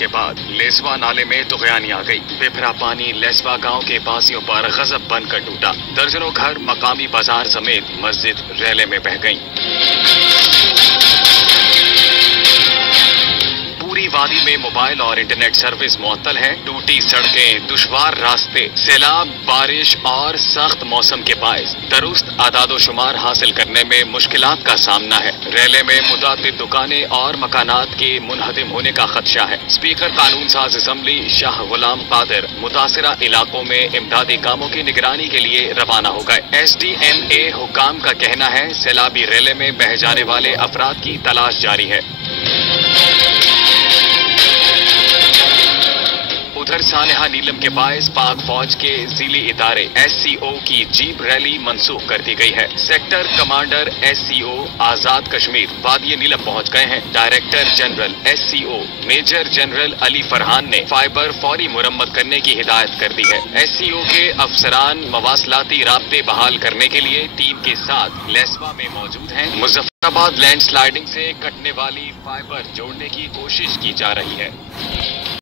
के बाद लेसवा नाले में तुगयानी आ गई। बिफरा पानी लेसवा गांव के बासियों पर गजब बनकर टूटा। दर्जनों घर, मकामी बाजार समेत मस्जिद रेले में बह गईं। पूरी वादी में मोबाइल और इंटरनेट सर्विस मुअत्तल है। टूटी सड़कें, दुश्वार रास्ते, सैलाब, बारिश और सख्त मौसम के बायस दुरुस्त आदादोशुमार हासिल करने में मुश्किलात का सामना है। रेले में मुतादिद दुकानें और मकानात के मुनहदिम होने का खदशा है। स्पीकर कानून साज असम्बली शाह गुलाम कादिर मुतासिरा इलाकों में इमदादी कामों की निगरानी के लिए रवाना हो गए। SDMA हुकाम का कहना है सैलाबी रेले में बह जाने वाले अफराद की तलाश जारी है। उधर सानेहा नीलम के बायस पाक फौज के जिली इदारे SCO की जीप रैली मंसूख कर दी गई है। Sector commander SCO Azad Kashmir वादी नीलम पहुंच गए हैं। Director general SCO major general Ali Farhan ने फाइबर फौरी मुरम्मत करने की हिदायत कर दी है। SCO के अफसरान मवासलाती राब्ते बहाल करने के लिए टीम के साथ लेसवा में मौजूद हैं। मुजफ्फराबाद लैंड स्लाइडिंग से कटने वाली फाइबर जोड़ने की कोशिश की जा रही है।